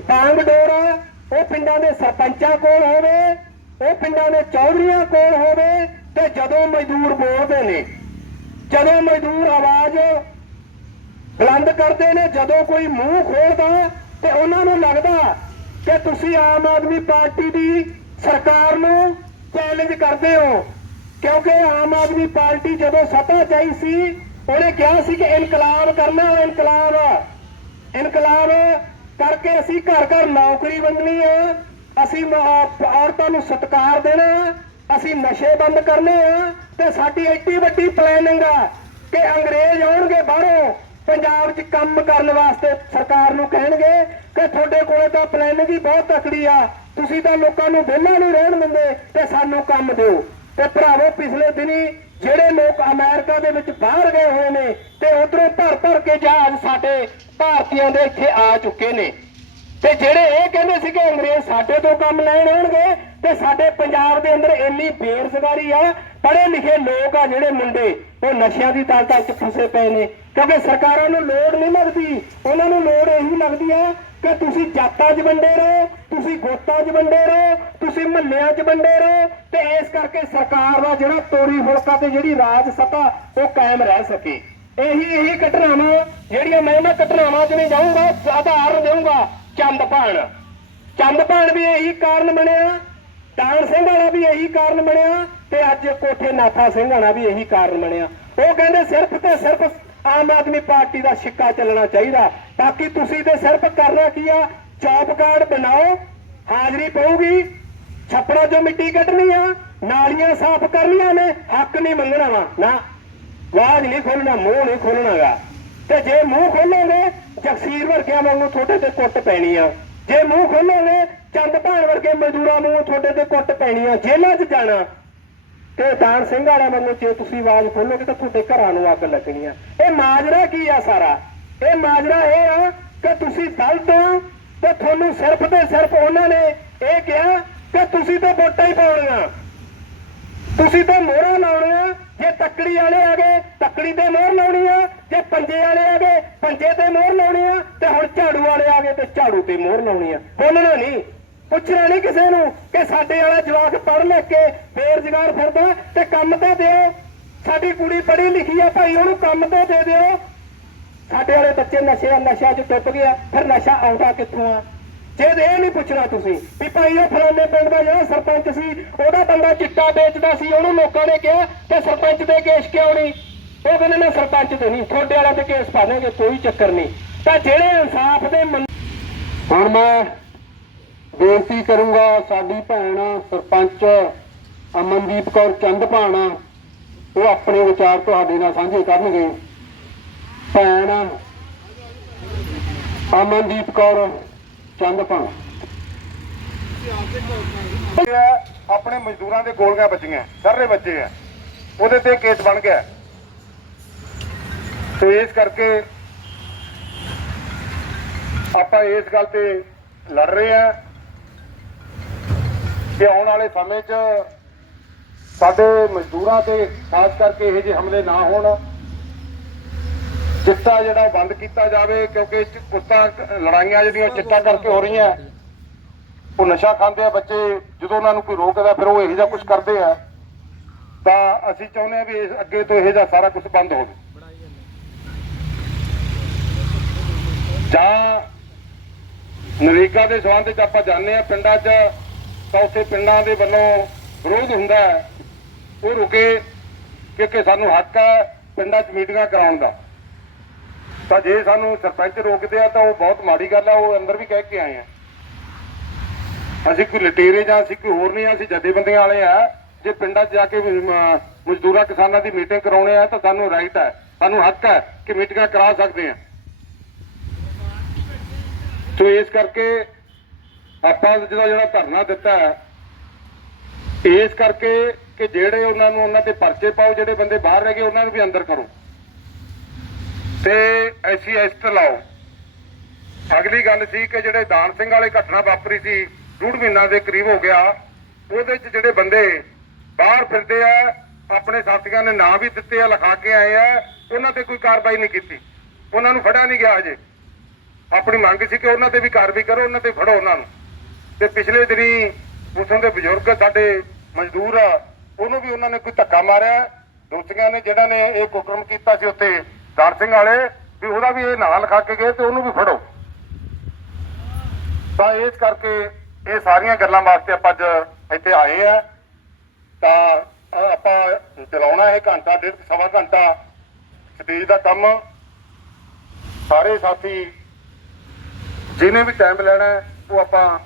ਬਾਂਗ ਡੋਰ ਆ ਉਹ ਪਿੰਡਾਂ ਦੇ ਸਰਪੰਚਾਂ ਕੋਲ ਹੋਵੇ, ਉਹ ਪਿੰਡਾਂ ਦੇ ਚੌਧਰੀਆਂ ਕੋਲ ਹੋਵੇ ਤੇ ਜਦੋਂ ਮਜ਼ਦੂਰ ਬੋਲਦੇ ਨੇ, ਜਦੋਂ ਮਜ਼ਦੂਰ ਆਵਾਜ਼ ਬੁਲੰਦ ਕਰਦੇ ਨੇ, ਜਦੋਂ ਕੋਈ ਮੂੰਹ ਖੋਲਦਾ ਤੇ ਉਹਨਾਂ ਨੂੰ ਲੱਗਦਾ ਕਿ ਤੁਸੀਂ ਆਮ ਆਦਮੀ ਪਾਰਟੀ ਦੀ ਸਰਕਾਰ ਨੂੰ ਚੈਲੰਜ ਕਰਦੇ ਹੋ। ਕਿਉਂਕਿ ਆਮ ਆਦਮੀ ਪਾਰਟੀ ਜਦੋਂ ਸੱਤਾ ਚਾਹੀ ਸੀ, ਉਹਨੇ ਕਿਹਾ ਸੀ ਕਿ ਇਨਕਲਾਬ ਕਰਨਾ, ਇਨਕਲਾਬ ਇਨਕਲਾਬ ਕਰਕੇ ਅਸੀਂ ਘਰ ਘਰ ਨੌਕਰੀ ਵੰਡਣੀ ਆ। ਅਸੀਂ ਔਰਤਾਂ ਨੂੰ ਸਤਿਕਾਰ ਦੇਣਾ ਅਸੀਂ ਨਸ਼ੇ ਬੰਦ ਕਰਨੇ ਆ ਤੇ ਸਾਡੀ ਐਡੀ ਵੱਡੀ ਪਲੈਨਿੰਗ ਆ ਕਿ ਅੰਗਰੇਜ਼ ਆਉਣਗੇ ਬਾਹਰੋਂ, ਪੰਜਾਬ 'ਚ ਕੰਮ ਕਰਨ ਵਾਸਤੇ ਸਰਕਾਰ ਨੂੰ ਕਹਿਣਗੇ ਕਿ ਤੁਹਾਡੇ ਕੋਲੇ ਤਾਂ ਪਲੈਨਿੰਗ ਹੀ ਬਹੁਤ ਤਕੜੀ ਆ। ਤੁਸੀਂ ਤਾਂ ਲੋਕਾਂ ਨੂੰ ਵਿਹਲਾ ਨਹੀਂ ਰਹਿਣ ਦਿੰਦੇ ਤੇ ਸਾਨੂੰ ਕੰਮ ਦਿਓ। ਤੇ ਭਰਾਵੋ, ਪਿਛਲੇ ਦਿਨੀ ਜਿਹੜੇ ਲੋਕ ਅਮਰੀਕਾ ਦੇ ਵਿੱਚ ਬਾਹਰ ਗਏ ਹੋਏ ਨੇ ਤੇ ਉਧਰੋਂ ਭਰ ਭਰ ਕੇ ਜਹਾਜ਼ ਸਾਡੇ ਭਾਰਤੀਆਂ ਦੇ ਇੱਥੇ ਆ ਚੁੱਕੇ ਨੇ। ਤੇ ਜਿਹੜੇ ਇਹ ਕਹਿੰਦੇ ਸੀ ਕਿ ਅੰਗਰੇਜ਼ ਸਾਡੇ ਤੋਂ ਕੰਮ ਲੈਣ ਆਉਣਗੇ ਤੇ ਸਾਡੇ ਪੰਜਾਬ ਦੇ ਅੰਦਰ ਇੰਨੀ ਬੇਰੁਜ਼ਗਾਰੀ ਆ, ਪੜ੍ਹੇ ਲਿਖੇ ਲੋਕ ਆ ਜਿਹੜੇ ਮੁੰਡੇ, ਉਹ ਨਸ਼ਿਆਂ ਦੀ ਦਲਦਲ 'ਚ ਫਸੇ ਪਏ ਨੇ। ਕਿਉਂਕਿ ਸਰਕਾਰਾਂ ਨੂੰ ਲੋੜ ਨਹੀਂ ਲੱਗਦੀ, ਉਹਨਾਂ ਨੂੰ ਲੋੜ ਇਹੀ ਲੱਗਦੀ ਆ ਕਿ ਤੁਸੀਂ ਜਾਤਾਂ 'ਚ ਵੰਡੇ ਰਹੋ, ਤੁਸੀਂ ਗੋਤਾਂ 'ਚ ਵੰਡੇ ਰਹੋ, ਤੁਸੀਂ ਮਹੱਲਿਆਂ 'ਚ ਵੰਡੇ ਰਹੋ ਤੇ ਇਸ ਕਰਕੇ ਸਰਕਾਰ ਦਾ ਜਿਹੜਾ ਤੋਰੀ ਫੁਲਕਾ ਤੇ ਜਿਹੜੀ ਰਾਜ ਸੱਤਾ, ਉਹ ਕਾਇਮ ਰਹਿ ਸਕੇ। ਇਹੀ ਇਹੀ ਘਟਨਾਵਾਂ, ਜਿਹੜੀਆਂ ਮੈਂ ਇਹਨਾਂ ਘਟਨਾਵਾਂ 'ਚ ਨਹੀਂ ਜਾਊਂਗਾ ਆਧਾਰ ਭਾਣ। ਚੰਦ ਭਾਣ ਵੀ ਇਹੀ ਕਾਰਨ ਬਣਿਆ ਟਾਣ ਸਿੰਘ ਵਾਲਾ ਵੀ ਇਹੀ ਕਾਰਨ ਬਣਿਆ ਤੇ ਅੱਜ ਕੋਠੇ ਨਾਥਾ ਸਿੰਘ ਵਾਲਾ ਵੀ ਇਹੀ ਕਾਰਨ ਬਣਿਆ। ਉਹ ਕਹਿੰਦੇ ਸਿਰਫ ਤੇ ਸਿਰਫ ਆਮ ਆਦਮੀ ਪਾਰਟੀ ਦਾ ਸਿੱਕਾ ਚੱਲਣਾ ਚਾਹੀਦਾ। ਬਾਕੀ ਤੁਸੀਂ ਤੇ ਸਿਰਫ ਕਰਨਾ ਕੀ ਆ? ਚੌਪ ਕਾਰਡ ਬਣਾਓ, ਹਾਜ਼ਰੀ ਪਊਗੀ। ਛੱਪੜਾਂ ਚੋਂ ਮਿੱਟੀ ਕੱਢਣੀ ਆ, ਨਾਲੀਆਂ ਸਾਫ਼ ਕਰਨੀਆਂ ਨੇ, ਹੱਕ ਨਹੀਂ ਮੰਗਣਾ ਵਾ। ਨਾ, ਆਵਾਜ਼ ਨਹੀਂ ਖੋਲਣਾ ਮੂੰਹ ਨਹੀਂ ਖੋਲਣਾਗਾ ਤੇ ਜੇ ਮੂੰਹ ਖੋਲੋਗੇ ਜਗਸੀਰ ਵਰਗਿਆਂ ਵਾਂਗੂ ਤੁਹਾਡੇ ਤੇ ਕੁੱਟ ਪੈਣੀ ਆ। ਜੇ ਮੂੰਹ ਖੋਲੋਗੇ ਚੰਦ ਭਾਣ ਵਰਗੇ ਮਜ਼ਦੂਰਾਂ ਨੂੰ ਤੁਹਾਡੇ ਤੇ ਕੁੱਟ ਪੈਣੀ ਆ। ਜੇਲ੍ਹਾਂ 'ਚ ਜਾਣਾ। ਤੇ ਦਾਨ ਸਿੰਘ ਵਾਲਿਆਂ ਵਾਂਗੂ ਜੇ ਤੁਸੀਂ ਆਵਾਜ਼ ਖੋਲੋਗੇ ਤਾਂ ਤੁਹਾਡੇ ਘਰਾਂ ਨੂੰ ਅੱਗ ਲੱਗਣੀ ਆ। ਇਹ ਮਾਜਰਾ ਕੀ ਆ ਸਾਰਾ? ਇਹ ਮਾਜਰਾ ਇਹ ਆ ਕਿ ਤੁਸੀਂ ਦਲਤ ਹੋ ਤੇ ਤੁਹਾਨੂੰ ਸਿਰਫ ਤੇ ਸਿਰਫ ਉਹਨਾਂ ਨੇ ਇਹ ਕਿਹਾ ਕਿ ਤੁਸੀਂ ਤਾਂ ਵੋਟਾਂ ਹੀ ਪਾਉਣੀਆਂ। ਤੁਸੀਂ ਤਾਂ ਮੋਹਰਾਂ ਲਾਉਣੀਆਂ। ਜੇ ਤੱਕੜੀ ਵਾਲੇ ਆ ਗਏ, ਤੱਕੜੀ ਤੇ ਮੋਹਰ ਲਾਉਣੀ ਆ। ਜੇ ਪੰਜੇ ਵਾਲੇ ਆ ਗਏ, ਪੰਜੇ ਤੇ ਮੋਹਰ ਲਾਉਣੀ ਆ। ਤੇ ਹੁਣ ਝਾੜੂ ਵਾਲੇ ਆ ਗਏ ਤੇ ਝਾੜੂ ਤੇ ਮੋਹਰ ਲਾਉਣੀ ਆ। ਬੋਲਣਾ ਨਹੀਂ। ਪੁੱਛਣਾ ਨਹੀਂ ਕਿਸੇ ਨੂੰ ਕਿ ਸਾਡੇ ਵਾਲਾ ਜਵਾਕ ਪੜ੍ਹ ਲਿਖ ਕੇ ਬੇਰੁਜ਼ਗਾਰ ਫਿਰਦਾ ਤੇ ਕੰਮ ਤੇ ਦਿਓ। ਸਾਡੀ ਕੁੜੀ ਪੜ੍ਹੀ ਲਿਖੀ ਆ ਭਾਈ, ਉਹਨੂੰ ਕੰਮ ਤੇ ਦੇ ਦਿਓ। ਸਾਡੇ ਵਾਲੇ ਬੱਚੇ ਨਸ਼ੇ ਨਸ਼ਾ 'ਚ ਟੁੱਟ ਗਿਆ, ਫਿਰ ਨਸ਼ਾ ਆਉਂਦਾ ਕਿੱਥੋਂ ਆ? ਜੇ ਇਹ ਨਹੀਂ ਪੁੱਛਣਾ ਤੁਸੀਂ ਵੀ ਭਾਈ, ਉਹ ਫਲਾਣੇ ਪਿੰਡ ਦਾ ਜਿਹੜਾ ਸਰਪੰਚ ਸੀ, ਉਹਦਾ ਬੰਦਾ ਚਿੱਟਾ ਵੇਚਦਾ ਸੀ, ਉਹਨੂੰ ਲੋਕਾਂ ਨੇ ਕਿਹਾ ਤੇ ਸਰਪੰਚ ਦੇ ਕੇਸ ਕਿਉਂ ਨਹੀਂ? ਉਹ ਕਹਿੰਦੇ ਨੇ ਸਰਪੰਚ ਤੇ ਨਹੀਂ, ਤੁਹਾਡੇ ਵਾਲਾ ਤੇ ਕੇਸ ਪਾਣਗੇ ਕੋਈ ਚੱਕਰ ਨਹੀਂ। ਤਾਂ ਜਿਹੜੇ ਇਨਸਾਫ ਦੇ ਹੁਣ ਮੈਂ ਬੇਨਤੀ ਕਰੂੰਗਾ ਸਾਡੀ ਭੈਣ ਸਰਪੰਚ ਅਮਨਦੀਪ ਕੌਰ ਚੰਦਪਾਣ ਉਹ ਆਪਣੇ ਵਿਚਾਰ ਤੁਹਾਡੇ ਨਾਲ ਸਾਂਝੇ ਕਰਨਗੇ। ਭੈਣ ਅਮਨਦੀਪ ਕੌਰ ਚੰਦਪਾਣ ਇਹ ਆਪਣੇ ਮਜ਼ਦੂਰਾਂ ਦੇ ਗੋਲੀਆਂ ਵੱਜੀਆਂ, ਸਾਰੇ ਬੱਚੇ ਆ। ਉਹਦੇ ਤੇ ਕੇਸ ਬਣ ਗਿਆ। ਸੋ ਇਸ ਕਰਕੇ ਆਪਾਂ ਇਸ ਗੱਲ ਤੇ ਲੜ ਰਹੇ ਆ। ਕਿ ਆਉਣ ਵਾਲੇ ਸਮੇਂ 'ਚ ਸਾਡੇ ਮਜ਼ਦੂਰਾਂ ਤੇ ਖਾਸ ਕਰਕੇ ਇਹ ਜਿਹੇ ਹਮਲੇ ਨਾ ਹੋਣ, ਚਿੱਟਾ ਜਿਹੜਾ ਬੰਦ ਕੀਤਾ ਜਾਵੇ, ਕਿਉਂਕਿ ਕੁੱਤਾ, ਲੜਾਈਆਂ ਜਿਹੜੀਆਂ ਚਿੱਟਾ ਕਰਕੇ ਹੋ ਰਹੀਆਂ, ਉਹ ਨਸ਼ਾ ਖਾਂਦੇ ਆ ਬੱਚੇ, ਜਦੋਂ ਉਹਨਾਂ ਨੂੰ ਕੋਈ ਰੋਕਦਾ, ਫਿਰ ਉਹ ਇਹੋ ਜਿਹਾ ਕੁਝ ਕਰਦੇ ਆ। ਤਾਂ ਅਸੀਂ ਚਾਹੁੰਦੇ ਆ ਵੀ ਇਸ ਅੱਗੇ ਤੋਂ ਇਹੋ ਜਿਹਾ ਸਾਰਾ ਕੁਝ ਬੰਦ ਹੋਵੇ। ਜਾਂ ਨਰੇਗਾ ਦੇ ਸੰਬੰਧ ਵਿੱਚ ਆਪਾਂ ਜਾਣਦੇ ਆ, ਪਿੰਡਾਂ 'ਚ ਤਾਂ ਉੱਥੇ ਪਿੰਡਾਂ ਦੇ ਵੱਲੋਂ ਵਿਰੋਧ ਹੁੰਦਾ ਉਹ ਰੁਕੇ ਕਿਉਂਕਿ ਸਾਨੂੰ ਹੱਕ ਹੈ ਪਿੰਡਾਂ 'ਚ ਮੀਟਿੰਗਾਂ ਕਰਾਉਣ ਦਾ। ਤਾਂ ਜੇ ਸਾਨੂੰ ਸਰਪੰਚ ਰੋਕਦੇ ਆ ਤਾਂ ਉਹ ਬਹੁਤ ਮਾੜੀ ਗੱਲ ਆ, ਉਹ ਅੰਦਰ ਵੀ ਕਹਿ ਕੇ ਆਏ ਆ। ਅਸੀਂ ਕੋਈ ਲਟੇਰੇ ਜਾਂ ਅਸੀਂ ਕੋਈ ਹੋਰ ਨਹੀਂ ਆ, ਅਸੀਂ ਜਥੇਬੰਦੀਆਂ ਵਾਲੇ ਆ। ਜੇ ਪਿੰਡਾਂ 'ਚ ਜਾ ਕੇ ਮਜ਼ਦੂਰਾਂ ਕਿਸਾਨਾਂ ਦੀ ਮੀਟਿੰਗ ਕਰਾਉਣੇ ਆ ਤਾਂ ਸਾਨੂੰ ਰਾਈਟ ਹੈ। ਸਾਨੂੰ ਹੱਕ ਹੈ ਕਿ ਮੀਟਿੰਗਾਂ ਕਰਾ ਸਕਦੇ ਆ। ਤੋ ਇਸ ਕਰਕੇ ਆਪਾਂ ਜਿਹੜਾ ਜਿਹੜਾ ਧਰਨਾ ਦਿੱਤਾ ਇਸ ਕਰਕੇ ਕਿ ਜਿਹੜੇ ਉਹਨਾਂ ਨੂੰ ਉਹਨਾਂ ਤੇ ਪਰਚੇ ਪਾਓ, ਜਿਹੜੇ ਬੰਦੇ ਬਾਹਰ ਰਹਿ ਗਏ, ਉਹਨਾਂ ਨੂੰ ਵੀ ਅੰਦਰ ਕਰੋ। ਤੇ ਐਸੀ ਐਸਟ ਲਾਓ। ਅਗਲੀ ਗੱਲ ਸੀ ਕਿ ਜਿਹੜੇ ਦਾਨ ਸਿੰਘ ਵਾਲੇ ਘਟਨਾ ਵਾਪਰੀ ਸੀ, ਡੂਢ ਮਹੀਨਾ ਦੇ ਕਰੀਬ ਹੋ ਗਿਆ, ਉਹਦੇ ਚ ਜਿਹੜੇ ਬੰਦੇ ਬਾਹਰ ਫਿਰਦੇ ਆ, ਆਪਣੇ ਸਾਥੀਆਂ ਨੇ ਨਾਂ ਵੀ ਦਿੱਤੇ ਆ, ਲਿਖਾ ਕੇ ਆਏ ਆ, ਉਹਨਾਂ ਤੇ ਕੋਈ ਕਾਰਵਾਈ ਨਹੀਂ ਕੀਤੀ। ਉਹਨਾਂ ਨੂੰ ਫੜਿਆ ਨਹੀਂ ਗਿਆ ਅਜੇ ਆਪਣੀ ਮੰਗ ਸੀ ਕਿ ਉਹਨਾਂ ਤੇ ਵੀ ਕਾਰਵਾਈ ਕਰੋ, ਉਹਨਾਂ ਤੇ ਫੜੋ ਉਹਨਾਂ ਨੂੰ। ਤੇ ਪਿਛਲੇ ਦਿਨੀ ਉਥੋਂ ਦੇ ਬਜ਼ੁਰਗ ਸਾਡੇ ਮਜ਼ਦੂਰ ਆ, ਉਹਨੂੰ ਵੀ ਉਹਨਾਂ ਨੇ ਕੋਈ ਧੱਕਾ ਮਾਰਿਆ। ਦੋਸ਼ੀਆਂ ਨੇ ਜਿਹੜਾ ਨੇ ਇਹ ਕੁਕਰਮ ਕੀਤਾ ਸੀ ਉੱਥੇ ਦਾਰ ਸਿੰਘ ਵਾਲੇ, ਵੀ ਉਹਦਾ ਵੀ ਇਹ ਨਾਂ ਲਿਖਾ ਕੇ ਗਏ ਤੇ ਉਹਨੂੰ ਵੀ ਫੜੋ। ਤਾਂ ਇਸ ਕਰਕੇ ਇਹ ਸਾਰੀਆਂ ਗੱਲਾਂ ਵਾਸਤੇ ਆਪਾਂ ਅੱਜ ਇੱਥੇ ਆਏ ਆ। ਤਾਂ ਆਪਾਂ ਚਲਾਉਣਾ ਇਹ ਘੰਟਾ, ਡੇਢ ਸਵਾ ਘੰਟਾ ਸਟੇਜ ਦਾ ਕੰਮ। ਸਾਰੇ ਸਾਥੀ ਜਿਹਨੇ ਵੀ ਟਾਈਮ ਲੈਣਾ ਉਹ ਆਪਾਂ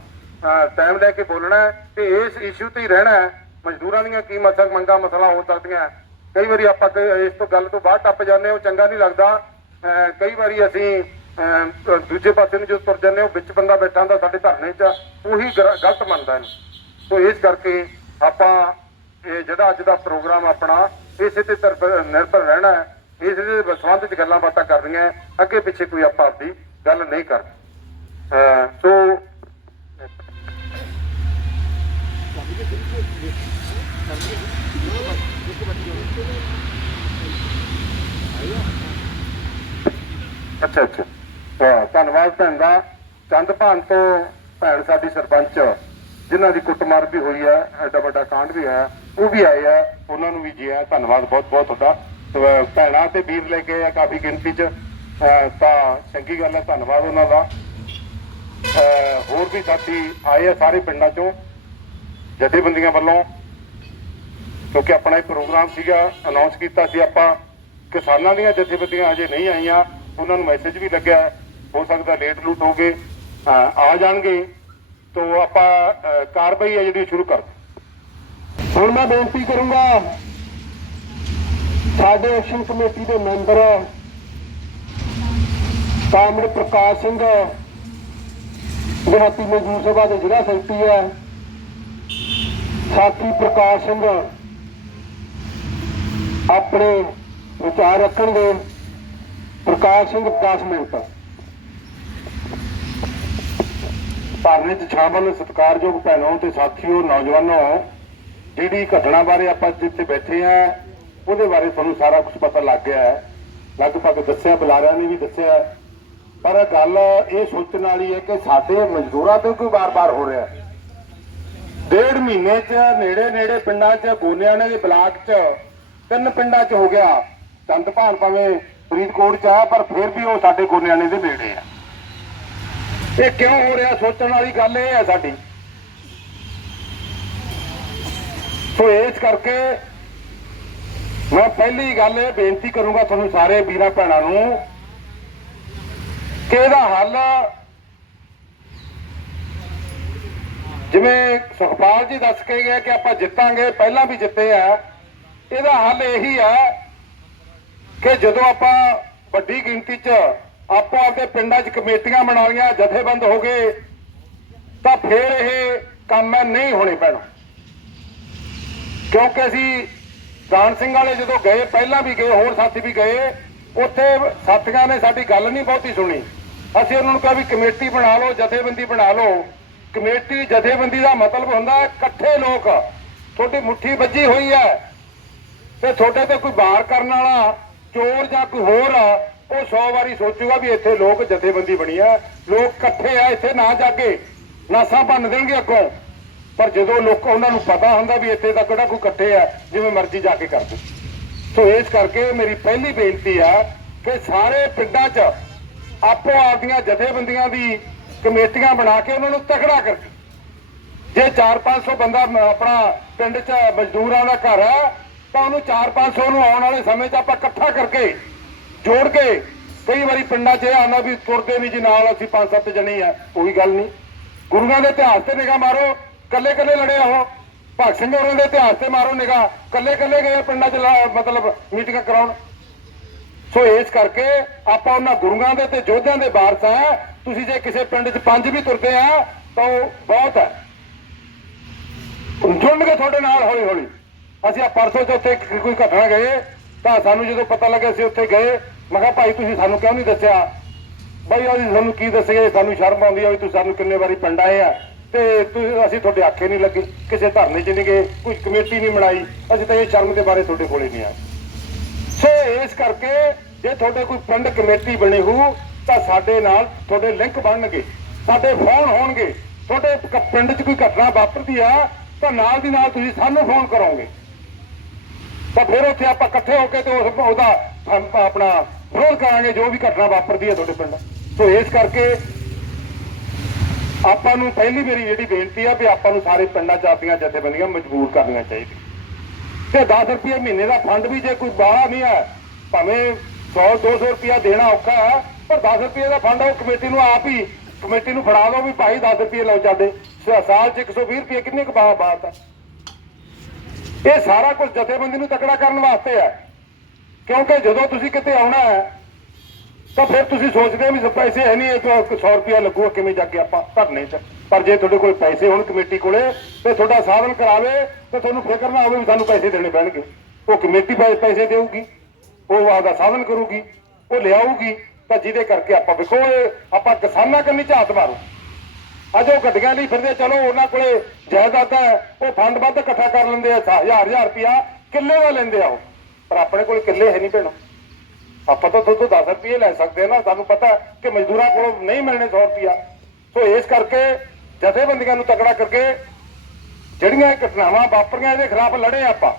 ਟਾਈਮ ਲੈ ਕੇ ਬੋਲਣਾ ਹੈ ਤੇ ਇਸ ਇਸ਼ੂ ਤੇ ਹੀ ਰਹਿਣਾ ਮਜ਼ਦੂਰਾਂ ਦੀਆਂ ਕੀ ਮਸਲ ਮੰਗਾ ਮਸਲਾ ਹੋ ਸਕਦੀਆਂ। ਕਈ ਵਾਰੀ ਆਪਾਂ ਕਈ- ਇਸ ਤੋਂ ਗੱਲ ਤੋਂ ਬਾਹਰ ਟੱਪ ਜਾਂਦੇ ਹਾਂ, ਉਹ ਚੰਗਾ ਨਹੀਂ ਲੱਗਦਾ। ਕਈ ਵਾਰੀ ਅਸੀਂ ਦੂਜੇ ਪਾਸੇ ਨੂੰ ਜੋ ਤੁਰ ਜਾਂਦੇ ਉਹ ਵਿੱਚ ਬੰਦਾ ਬੈਠਾ ਹੁੰਦਾ ਸਾਡੇ ਧਰਨੇ 'ਚ, ਉਹੀ ਗਰ- ਗਲਤ ਮੰਨਦਾ ਹੈ ਸੋ ਇਸ ਕਰਕੇ ਆਪਾਂ ਇਹ ਜਿਹੜਾ ਅੱਜ ਦਾ ਪ੍ਰੋਗਰਾਮ ਆਪਣਾ, ਇਸੇ ਤੇ ਤਰਫ- ਨਿਰਭਰ ਰਹਿਣਾ ਹੈ। ਇਸ ਦੇ ਸੰਬੰਧ ਵਿੱਚ ਗੱਲਾਂ ਬਾਤਾਂ ਕਰਨੀਆਂ ਹੈ। ਅੱਗੇ ਪਿੱਛੇ ਕੋਈ ਆਪਾਂ ਆਪਦੀ ਗੱਲ ਨਹੀਂ ਕਰਦੇ। ਸੋ ਅੱਛਾ ਅੱਛਾ। ਹਾਂ ਧੰਨਵਾਦ ਭੈਣ ਦਾ ਚੰਦ ਭਾਨ ਤੋਂ ਭੈਣ ਸਾਡੀ ਸਰਪੰਚ ਜਿਨ੍ਹਾਂ ਦੀ ਕੁੱਟਮਾਰ ਵੀ ਹੋਈ ਹੈ ਐਡਾ ਵੱਡਾ ਕਾਂਡ ਵੀ ਹੋਇਆ ਉਹ ਵੀ ਆਏ ਆ। ਉਹਨਾਂ ਨੂੰ ਵੀ ਜੀ ਆ ਧੰਨਵਾਦ ਬਹੁਤ ਬਹੁਤ ਤੁਹਾਡਾ। ਤੇ, ਭੈਣਾਂ ਤੇ ਵੀਰ ਲੈ ਕੇ ਆ ਕਾਫੀ ਗਿਣਤੀ 'ਚ। ਅਹ, ਤਾਂ ਚੰਗੀ ਗੱਲ ਹੈ ਧੰਨਵਾਦ ਉਹਨਾਂ ਦਾ। ਅਹ, ਹੋਰ ਵੀ ਸਾਥੀ ਆਏ ਆ ਸਾਰੇ ਪਿੰਡਾਂ 'ਚੋਂ ਜਥੇਬੰਦੀਆਂ ਵੱਲੋਂ। ਕਿਉਂਕਿ ਆਪਣਾ ਇਹ ਪ੍ਰੋਗਰਾਮ ਸੀਗਾ ਅਨਾਉਂਸ ਕੀਤਾ ਸੀ ਆਪਾਂ। ਕਿਸਾਨਾਂ ਦੀਆਂ ਜਥੇਬੰਦੀਆਂ ਹਜੇ ਨਹੀਂ ਆਈਆਂ, ਉਹਨਾਂ ਨੂੰ ਮੈਸੇਜ ਵੀ ਲੱਗਿਆ, ਹੋ ਸਕਦਾ ਲੇਟ ਲੂਟ ਹੋ ਗਏ ਆ ਜਾਣਗੇ। ਤੋਂ ਆਪਾਂ ਕਾਰਵਾਈ ਹੈ ਜਿਹੜੀ ਸ਼ੁਰੂ ਕਰ ਹੁਣ ਮੈਂ ਬੇਨਤੀ ਕਰੂੰਗਾ, ਸਾਡੇ ਐਕਸ਼ਨ ਕਮੇਟੀ ਦੇ ਮੈਂਬਰ ਕਾਮਰ ਪ੍ਰਕਾਸ਼ ਸਿੰਘ ਦਿਹਾਤੀ ਮਜ਼ਦੂਰ ਸਭਾ ਦੇ ਜ਼ਿਲ੍ਹਾ ਸੈਕਟਰੀ ਹੈ, ਸਾਥੀ ਪ੍ਰਕਾਸ਼ ਸਿੰਘ। ਆਪਣੇ ਵਿਚਾਰ ਰੱਖਣਗੇ ਪ੍ਰਕਾਸ਼ ਸਿੰਘ 10 ਮਿੰਟ। ਧਰਨੇ 'ਚ ਸ਼ਾਮਲ ਸਤਿਕਾਰਯੋਗ ਭੈਣੋ ਤੇ ਸਾਥੀਓ, ਨੌਜਵਾਨੋ, ਜਿਹੜੀ ਘਟਨਾ ਬਾਰੇ ਆਪਾਂ ਜਿੱਥੇ ਬੈਠੇ ਆ, ਉਹਦੇ ਬਾਰੇ ਤੁਹਾਨੂੰ ਸਾਰਾ ਕੁਝ ਪਤਾ ਲੱਗ ਗਿਆ ਹੈ। ਲਗਭਗ ਦੱਸਿਆ, ਬੁਲਾਰਿਆਂ ਨੇ ਵੀ ਦੱਸਿਆ। ਪਰ ਗੱਲ ਇਹ ਸੋਚਣ ਵਾਲੀ ਹੈ ਕਿ ਸਾਡੇ ਮਜ਼ਦੂਰਾਂ ਤੇ ਕੋਈ ਵਾਰ-ਵਾਰ ਹੋ ਰਿਹਾ ਹੈ? ਡੇਢ ਮਹੀਨੇ 'ਚ ਨੇੜੇ ਨੇੜੇ ਪਿੰਡਾਂ 'ਚ ਗੋਨਿਆਣੇ ਦੇ ਬਲਾਕ 'ਚ ਤਿੰਨ ਪਿੰਡਾਂ 'ਚ ਹੋ ਗਿਆ। ਚੰਦ ਭਾਨ ਭਾਵੇਂ ਫਰੀਦਕੋਟ 'ਚ ਆ, ਪਰ ਫਿਰ ਵੀ ਉਹ ਸਾਡੇ ਗੋਨਿਆਣੇ ਦੇ ਨੇੜੇ ਆ। ਇਹ ਕਿਉਂ ਹੋ ਰਿਹਾ ਸੋਚਣ ਵਾਲੀ ਗੱਲ ਇਹ ਹੈ ਸਾਡੀ। ਸੋ ਇਸ ਕਰਕੇ ਮੈਂ ਪਹਿਲੀ ਗੱਲ ਇਹ ਬੇਨਤੀ ਕਰੂੰਗਾ ਤੁਹਾਨੂੰ ਸਾਰੇ ਵੀਰਾਂ ਭੈਣਾਂ ਨੂੰ ਕਿ ਇਹਦਾ ਹੱਲ ਜਿਵੇਂ ਸੁਖਪਾਲ ਜੀ ਦੱਸ ਕੇ ਗਏ ਕਿ ਆਪਾਂ ਜਿੱਤਾਂਗੇ, ਪਹਿਲਾਂ ਵੀ ਜਿੱਤੇ ਆ। ਇਹਦਾ ਹੱਲ ਇਹੀ ਹੈ ਕਿ ਜਦੋਂ ਆਪਾਂ ਵੱਡੀ ਗਿਣਤੀ 'ਚ ਆਪੋ ਆਪਦੇ ਪਿੰਡਾਂ 'ਚ ਕਮੇਟੀਆਂ ਬਣਾ ਲਈਆਂ ਜਥੇਬੰਦ ਹੋ ਗਏ, ਤਾਂ ਫਿਰ ਇਹ ਕੰਮ ਹੈ ਨਹੀਂ ਹੋਣੇ ਪੈਣਾ। ਕਿਉਂਕਿ ਅਸੀਂ ਦਾਨ ਸਿੰਘ ਵਾਲੇ ਜਦੋਂ ਗਏ, ਪਹਿਲਾਂ ਵੀ ਗਏ, ਹੋਰ ਸਾਥੀ ਵੀ ਗਏ, ਉੱਥੇ ਸਾਥੀਆਂ ਨੇ ਸਾਡੀ ਗੱਲ ਨਹੀਂ ਬਹੁਤੀ ਸੁਣੀ। ਅਸੀਂ ਉਹਨਾਂ ਨੂੰ ਕਿਹਾ ਵੀ ਕਮੇਟੀ ਬਣਾ ਲਓ, ਜਥੇਬੰਦੀ ਬਣਾ ਲਓ। ਕਮੇਟੀ, ਜਥੇਬੰਦੀ ਦਾ ਮਤਲਬ ਹੁੰਦਾ ਇਕੱਠੇ ਲੋਕ। ਤੁਹਾਡੀ ਮੁੱਠੀ ਵੱਜੀ ਹੋਈ ਹੈ। ਤੇ ਤੁਹਾਡੇ ਤੇ ਕੋਈ ਬਾਹਰ ਕਰਨ ਵਾਲਾ, ਚੋਰ ਜਾਂ ਕੋਈ ਹੋਰ ਆ, ਉਹ 100 ਵਾਰੀ ਸੋਚੂਗਾ ਵੀ ਇੱਥੇ ਲੋਕ ਜਥੇਬੰਦੀ ਬਣੀ ਆ। ਲੋਕ ਇਕੱਠੇ ਆ, ਇੱਥੇ ਨਾ ਜਾਗੇ, ਨਾਸਾਂ ਭੰਨ ਦੇਣਗੇ ਅੱਗੋਂ। ਪਰ ਜਦੋਂ ਲੋਕ ਉਹਨਾਂ ਨੂੰ ਪਤਾ ਹੁੰਦਾ ਵੀ ਇੱਥੇ ਤਾਂ ਕਿਹੜਾ ਕੋਈ ਇਕੱਠੇ ਆ, ਜਿਵੇਂ ਮਰਜ਼ੀ ਜਾ ਕੇ ਕਰਦੇ ਸੋ ਇਸ ਕਰਕੇ ਮੇਰੀ ਪਹਿਲੀ ਬੇਨਤੀ ਆ ਕਿ ਸਾਰੇ ਪਿੰਡਾਂ 'ਚ ਆਪੋ ਆਪਦੀਆਂ ਜਥੇਬੰਦੀਆਂ ਦੀ ਕਮੇਟੀਆਂ ਬਣਾ ਕੇ ਉਹਨਾਂ ਨੂੰ ਤਕੜਾ ਕਰਕੇ ਜੇ 4-500 ਬੰਦਾ ਆਪਣਾ ਪਿੰਡ 'ਚ ਮਜ਼ਦੂਰਾਂ ਦਾ ਘਰ ਹੈ ਤਾਂ ਉਹਨੂੰ 4-500 ਨੂੰ ਆਉਣ ਵਾਲੇ ਸਮੇਂ 'ਚ ਆਪਾਂ ਇਕੱਠਾ ਕਰਕੇ ਜੋੜ ਕੇ ਕਈ ਵਾਰੀ ਪਿੰਡਾਂ 'ਚ ਇਹ ਆਉਂਦਾ ਵੀ ਤੁਰਦੇ ਵੀ ਜੀ ਨਾਲ ਅਸੀਂ 5-7 ਜਣੇ ਆ, ਕੋਈ ਗੱਲ ਨਹੀਂ। ਗੁਰੂਆਂ ਦੇ ਇਤਿਹਾਸ ਤੇ ਨਿਗਾਹ ਮਾਰੋ ਕੱਲੇ ਕੱਲੇ ਲੜੇ ਉਹ। ਭਗਤ ਸਿੰਘ ਹੋਰਾਂ ਦੇ ਇਤਿਹਾਸ ਤੇ ਮਾਰੋ ਨਿਗਾਹ ਕੱਲੇ ਕੱਲੇ ਗਏ ਪਿੰਡਾਂ 'ਚ ਲਾ- ਮਤਲਬ ਮੀਟਿੰਗਾਂ ਕਰਾਉਣ। ਸੋ ਇਸ ਕਰਕੇ ਆਪਾਂ ਉਹਨਾਂ ਗੁਰੂਆਂ ਦੇ ਤੇ ਯੋਧਿਆਂ ਦੇ ਵਾਰਸ ਆ। ਤੁਸੀਂ ਜੇ ਕਿਸੇ ਪਿੰਡ 'ਚ ਪੰਜ ਵੀ ਤੁਰਦੇ ਆ, ਤਾਂ ਉਹ ਬਹੁਤ ਹੈ ਜੁੜਨਗੇ ਤੁਹਾਡੇ ਨਾਲ ਹੌਲੀ ਹੌਲੀ ਅਸੀਂ ਆ ਪਰਸੋਂ ਤੇ ਉੱਥੇ ਕੋਈ ਘਟਨਾ ਗਏ ਤਾਂ ਸਾਨੂੰ ਜਦੋਂ ਪਤਾ ਲੱਗਿਆ ਅਸੀਂ ਉੱਥੇ ਗਏ, ਮੈਂ ਕਿਹਾ, ਭਾਈ, ਤੁਸੀਂ ਸਾਨੂੰ ਕਿਉਂ ਨਹੀਂ ਦੱਸਿਆ? ਬਈ ਅਸੀਂ ਤੁਹਾਨੂੰ ਕੀ ਦੱਸੀਏ? ਸਾਨੂੰ ਸ਼ਰਮ ਆਉਂਦੀ ਆ ਵੀ ਤੁਸੀਂ ਸਾਨੂੰ ਕਿੰਨੇ ਵਾਰੀ ਪਿੰਡ ਆਏ ਆ ਤੇ ਤੁਸੀਂ, ਅਸੀਂ ਤੁਹਾਡੇ ਆਖੇ ਨਹੀਂ ਲੱਗੇ, ਕਿਸੇ ਧਰਨੇ 'ਚ ਨਹੀਂ ਗਏ, ਕੋਈ ਕਮੇਟੀ ਨਹੀਂ ਬਣਾਈ, ਅਸੀਂ ਤਾਂ ਇਹ ਸ਼ਰਮ ਦੇ ਬਾਰੇ ਤੁਹਾਡੇ ਕੋਲੇ ਨਹੀਂ ਆਏ। ਸੋ ਇਸ ਕਰਕੇ ਜੇ ਤੁਹਾਡੇ ਕੋਈ ਪਿੰਡ ਕਮੇਟੀ ਬਣੇ ਹੋ ਤਾਂ ਸਾਡੇ ਨਾਲ ਤੁਹਾਡੇ ਲਿੰਕ ਬਣਨਗੇ, ਸਾਡੇ ਫੋਨ ਹੋਣਗੇ। ਤੁਹਾਡੇ ਪਿੰਡ 'ਚ ਕੋਈ ਘਟਨਾ ਵਾਪਰਦੀ ਆ, ਤਾਂ ਨਾਲ ਦੀ ਨਾਲ ਤੁਸੀਂ ਸਾਨੂੰ ਫੋਨ ਕਰੋਗੇ। ਤਾਂ ਫਿਰ ਉੱਥੇ ਆਪਾਂ ਇਕੱਠੇ ਹੋ ਕੇ ਤੇ ਉਸ ਉਹਦਾ ਆਪਣਾ ਵਿਰੋਧ ਕਰਾਂਗੇ, ਜੋ ਵੀ ਘਟਨਾ ਵਾਪਰਦੀ ਹੈ ਤੁਹਾਡੇ ਪਿੰਡ। ਸੋ ਇਸ ਕਰਕੇ ਆਪਾਂ ਨੂੰ ਪਹਿਲੀ ਮੇਰੀ ਜਿਹੜੀ ਬੇਨਤੀ ਆ ਵੀ ਆਪਾਂ ਨੂੰ ਸਾਰੇ ਪਿੰਡਾਂ ਚ ਆਪਣੀਆਂ ਜਥੇਬੰਦੀਆਂ ਮਜਬੂਰ ਕਰਨੀਆਂ ਚਾਹੀਦੀਆਂ। ਤੇ 10 ਰੁਪਏ ਮਹੀਨੇ ਦਾ ਫੰਡ ਵੀ ਜੇ ਕੋਈ ਬਾਹਲਾ ਨਹੀਂ ਹੈ, ਭਾਵੇਂ 100 200 ਰੁਪਇਆ ਦੇਣਾ ਔਖਾ ਹੈ, ਪਰ 10 ਰੁਪਏ ਦਾ ਫੰਡ ਉਹ ਕਮੇਟੀ ਨੂੰ ਆਪ ਹੀ ਕਮੇਟੀ ਨੂੰ ਫੜਾ ਦਿਓ ਵੀ ਭਾਈ 10 ਰੁਪਏ ਲਓ ਜਾਂਦੇ। ਸਾਲ 'ਚ 120 ਰੁਪਏ ਕਿੰਨੇ ਕੁ ਬਾ- ਬਾਤ ਹੈ ਇਹ ਸਾਰਾ ਕੁਝ ਜਥੇਬੰਦੀ ਨੂੰ ਤਕੜਾ ਕਰਨ ਵਾਸਤੇ ਹੈ। ਕਿਉਂਕਿ ਜਦੋਂ ਤੁਸੀਂ ਕਿਤੇ ਆਉਣਾ ਹੈ, ਤਾਂ ਫਿਰ ਤੁਸੀਂ ਸੋਚਦੇ ਹੋ ਵੀ ਪੈਸੇ ਹੈ ਨਹੀਂ, ਇਹ ਤਾਂ 100 ਰੁਪਇਆ ਲੱਗੂਗਾ, ਕਿਵੇਂ ਜਾ ਕੇ ਆਪਾਂ ਧਰਨੇ 'ਚ। ਪਰ ਜੇ ਤੁਹਾਡੇ ਕੋਲ ਪੈਸੇ ਹੋਣ ਕਮੇਟੀ ਕੋਲੇ, ਤੇ ਤੁਹਾਡਾ ਸਾਧਨ ਕਰਾਵੇ, ਤੇ ਤੁਹਾਨੂੰ ਫਿਕਰ ਨਾ ਹੋਵੇ ਵੀ ਸਾਨੂੰ ਪੈਸੇ ਦੇਣੇ ਪੈਣਗੇ। ਉਹ ਕਮੇਟੀ ਪੈ- ਪੈਸੇ ਦੇਊਗੀ, ਉਹ ਆਪਦਾ ਸਾਧਨ ਕਰੂਗੀ, ਉਹ ਲਿਆਊਗੀ, ਤਾਂ ਜਿਹਦੇ ਕਰਕੇ ਆਪਾਂ ਵੇਖੋ ਇਹ ਆਪਾਂ ਕਿਸਾਨਾਂ ਕੰਨੀ ਝਾਤ ਮਾਰੂ। ਅੱਜ ਉਹ ਗੱਡੀਆਂ ਲਈ ਫਿਰਦੇ ਚਲੋ, ਉਹਨਾਂ ਕੋਲੇ ਜਾਇਦਾਦ ਹੈ, ਉਹ ਫੰਡ ਵੱਧ ਇਕੱਠਾ ਕਰ ਲੈਂਦੇ ਆ ਹਜ਼ਾਰ ਹਜ਼ਾਰ ਰੁਪਿਆ ਕਿੱਲੇ ਦਾ ਲੈਂਦੇ ਆ ਉਹ। ਪਰ ਆਪਣੇ ਕੋਲ ਕਿੱਲੇ ਹੈ ਨਹੀਂ ਭੈਣੋ। ਆਪਾਂ ਤਾਂ ਤੋਂ 10 ਰੁਪਏ ਲੈ ਸਕਦੇ ਆ ਨਾ, ਸਾਨੂੰ ਪਤਾ ਕਿ ਮਜ਼ਦੂਰਾਂ ਕੋਲੋਂ ਨਹੀਂ ਮਿਲਣੇ 100 ਰੁਪਿਆ ਸੋ ਇਸ ਕਰਕੇ ਜਥੇਬੰਦੀਆਂ ਨੂੰ ਤਕੜਾ ਕਰਕੇ ਜਿਹੜੀਆਂ ਘਟਨਾਵਾਂ ਵਾਪਰੀਆਂ, ਇਹਦੇ ਖਿਲਾਫ ਲੜੇ ਆਪਾਂ।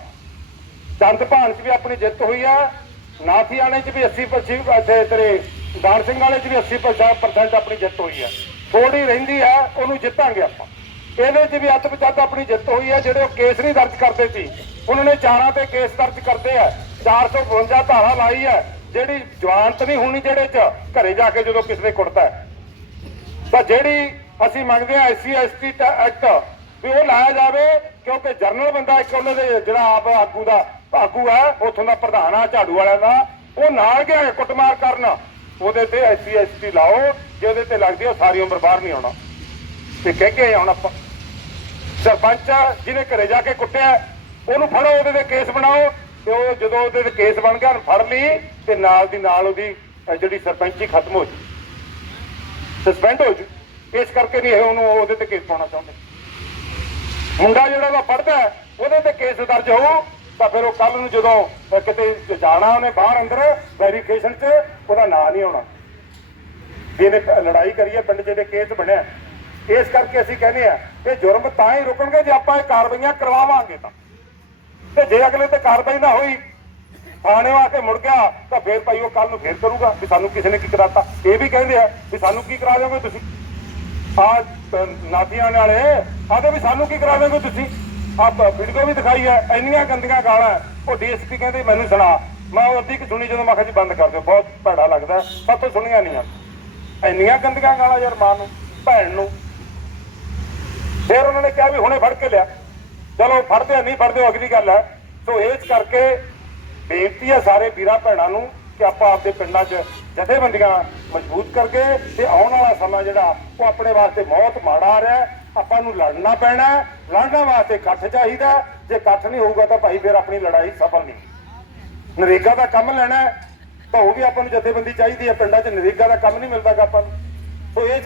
ਚੰਦ ਭਾਨ ਚ ਵੀ ਆਪਣੀ ਜਿੱਤ ਹੋਈ ਆ, ਨਾਥੀਆਣੇ ਚ ਵੀ 80 25 ਇੱਥੇ ਤੇਰੇ ਦਾਨ ਸਿੰਘ ਵਾਲੇ ਚ ਵੀ 80 percent ਆਪਣੀ ਜਿੱਤ ਹੋਈ ਆ। ਥੋੜੀ ਰਹਿੰਦੀ ਆ, ਉਹਨੂੰ ਜਿੱਤਾਂਗੇ ਆਪਾਂ। ਇਹਦੇ ਚ ਵੀ ਅੱਧ ਪਚੱਧ ਆਪਣੀ ਜਿੱਤ ਹੋਈ ਆ, ਜਿਹੜੇ ਉਹ ਕੇਸ ਨਹੀਂ ਦਰਜ ਕਰਦੇ ਸੀ। ਉਹਨਾਂ ਨੇ ਚਾਰਾਂ ਤੇ ਕੇਸ ਦਰਜ ਕਰਦੇ ਆ। 452 ਧਾਰਾ ਲਾਈ ਆ। ਜਿਹੜੀ ਜਵਾਨਤ ਨਹੀਂ ਹੋਣੀ ਜਿਹੜੇ ਚ, ਘਰੇ ਜਾ ਕੇ ਜਦੋਂ ਕਿਸੇ ਨੇ ਕੁੱਟਦਾ ਤਾਂ ਜਿਹੜੀ ਅਸੀਂ ਮੰਗਦੇ ਆ ਐਸਸੀ, ਐਸਟੀ ਐਕਟ ਵੀ ਉਹ ਲਾਇਆ ਜਾਵੇ, ਕਿਉਂਕਿ ਜਰਨਲ ਬੰਦਾ ਇੱਕ ਉਹਨਾਂ ਦੇ ਜਿਹੜਾ ਆਪ ਆਗੂ ਦਾ ਆਗੂ ਹੈ ਉੱਥੋਂ ਦਾ ਪ੍ਰਧਾਨ ਆ, ਝਾੜੂ ਵਾਲਿਆਂ ਦਾ, ਉਹ ਨਾਲ ਗਿਆ ਕੁੱਟਮਾਰ ਕਰਨ। ਉਹਦੇ ਤੇ ਐਸਸੀ, ਐਸਟੀ ਲਾਓ। ਜੇ ਉਹਦੇ ਤੇ ਲੱਗਦੀ ਉਹ ਸਾਰੀ ਉਮਰ ਬਾਹਰ ਨਹੀਂ ਆਉਣਾ। ਤੇ ਕਹਿ ਕੇ ਹੁਣ ਆਪਾਂ। ਸਰਪੰਚ ਜਿਹਨੇ ਘਰੇ ਜਾ ਕੇ ਕੁੱਟਿਆ, ਉਹਨੂੰ ਫੜੋ, ਉਹਦੇ ਤੇ ਕੇਸ ਬਣਾਓ। ਤੇ ਉਹ ਜਦੋਂ ਉਹਦੇ ਤੇ ਕੇਸ ਬਣ ਗਿਆ ਫੜ ਲਈ ਤੇ ਨਾਲ ਦੀ ਨਾਲ ਉਹਦੀ ਜਿਹੜੀ ਸਰਪੰਚੀ ਖਤਮ ਹੋ ਜੂ। ਸਸਪੈਂਡ ਹੋ ਜੂ। ਇਸ ਕਰਕੇ ਨਹੀਂ ਇਹ ਉਹਨੂੰ ਉਹਦੇ ਤੇ ਕੇਸ ਪਾਉਣਾ ਚਾਹੁੰਦੇ। ਮੁੰਡਾ ਜਿਹੜਾ ਉਹਦਾ ਪੜਦਾ ਉਹਦੇ ਤੇ ਕੇਸ ਦਰਜ ਹੋਊ, ਤਾਂ ਫਿਰ ਉਹ ਕੱਲ ਨੂੰ ਜਦੋਂ ਕਿਤੇ ਜਾਣਾ ਉਹਨੇ ਬਾਹਰ ਅੰਦਰ ਵੈਰੀਫਿਕੇਸ਼ਨ 'ਚ, ਉਹਦਾ ਨਾਂ ਨਹੀਂ ਆਉਣਾ। ਵੀ ਇਹਨੇ ਲੜਾਈ ਕਰੀ ਹੈ, ਪਿੰਡ ਜਿਹੜੇ ਕੇਸ ਬਣਿਆ ਇਸ ਕਰਕੇ ਅਸੀਂ ਕਹਿੰਦੇ ਆ ਇਹ ਜੁਰਮ ਤਾਂ ਹੀ ਰੁਕਣਗੇ ਜੇ ਆਪਾਂ ਇਹ ਕਾਰਵਾਈਆਂ ਕਰਵਾਵਾਂਗੇ ਤਾਂ। ਤੇ ਜੇ ਅਗਲੇ ਤੇ ਕਾਰਵਾਈ ਨਾ ਹੋਈ, ਥਾਣੇ ਆ ਕੇ ਮੁੜ ਗਿਆ, ਤਾਂ ਫੇਰ ਭਾਈ ਉਹ ਕੱਲ ਨੂੰ ਫੇਰ ਕਰੂਗਾ ਵੀ ਸਾਨੂੰ ਕਿਸੇ ਨੇ ਕੀ ਕਰਾਤਾ। ਇਹ ਵੀ ਕਹਿੰਦੇ ਆ ਵੀ ਸਾਨੂੰ ਕੀ ਕਰਾ ਦਿਓਗੇ ਤੁਸੀਂ? ਆ ਨਾਥੀਆਂ ਵਾਲੇ ਆਦੇ ਵੀ ਸਾਨੂੰ ਕੀ ਕਰਾ ਦਿਓਗੇ ਤੁਸੀਂ? ਆਪ ਵੀਡੀਓ ਵੀ ਦਿਖਾਈ ਹੈ, ਇੰਨੀਆਂ ਗੰਦੀਆਂ ਗਾਲਾਂ ਉਹ ਡੀਐਸਪੀ ਕਹਿੰਦੇ, ਮੈਨੂੰ ਸੁਣਾ। ਮੈਂ ਉਹ ਅੱਧੀ ਕਿ ਸੁਣੀ ਜਦੋਂ ਮੈਂ ਕਿਹਾ ਜੀ ਬੰਦ ਕਰ ਦਿਓ, ਬਹੁਤ ਭੈੜਾ ਲੱਗਦਾ ਸਾਤੋਂ ਸੁਣੀਆਂ ਨਹੀਂ ਆ। ਇੰਨੀਆਂ ਗੰਦੀਆਂ ਗਾਲਾਂ ਯਾਰ ਮਾਂ ਨੂੰ, ਭੈਣ ਨੂੰ। ਫਿਰ ਉਹਨਾਂ ਨੇ ਕਿਹਾ ਵੀ ਹੁਣੇ ਫੜ ਕੇ ਲਿਆ। ਚਲੋ, ਫੜਦੇ ਨਹੀਂ ਫੜਦੇ ਅਗਲੀ ਗੱਲ ਹੈ। ਸੋ ਇਸ ਕਰਕੇ ਬੇਨਤੀ ਹੈ ਸਾਰੇ ਵੀਰਾਂ ਭੈਣਾਂ ਨੂੰ ਕਿ ਆਪਾਂ ਆਪਦੇ ਪਿੰਡਾਂ 'ਚ ਜਥੇਬੰਦੀਆਂ ਮਜ਼ਬੂਤ ਕਰਕੇ ਤੇ ਆਉਣ ਵਾਲਾ ਸਮਾਂ ਜਿਹੜਾ, ਉਹ ਆਪਣੇ ਵਾਸਤੇ ਬਹੁਤ ਮਾੜਾ ਆ ਰਿਹਾ ਆਪਾਂ ਨੂੰ ਲੜਨਾ ਪੈਣਾ ਲੜਨਾ ਵਾਸਤੇ ਇਕੱਠ ਚਾਹੀਦਾ ਜੇ ਇਕੱਠ ਨਹੀਂ ਹੋਊਗਾ ਤਾਂ ਭਾਈ ਫਿਰ ਆਪਣੀ ਲੜਾਈ ਸਫਲ ਨਹੀਂ। ਨਰੇਗਾ ਦਾ ਕੰਮ ਲੈਣਾ ਤਾਂ ਉਹ ਵੀ ਆਪਾਂ ਨੂੰ ਜਥੇਬੰਦੀ ਚਾਹੀਦੀ ਹੈ ਪਿੰਡਾਂ 'ਚ ਨਰੇਗਾ ਦਾ ਕੰਮ ਨਹੀਂ ਮਿਲਦਾਗਾ ਆਪਾਂ ਨੂੰ। ਸੋ ਇਹ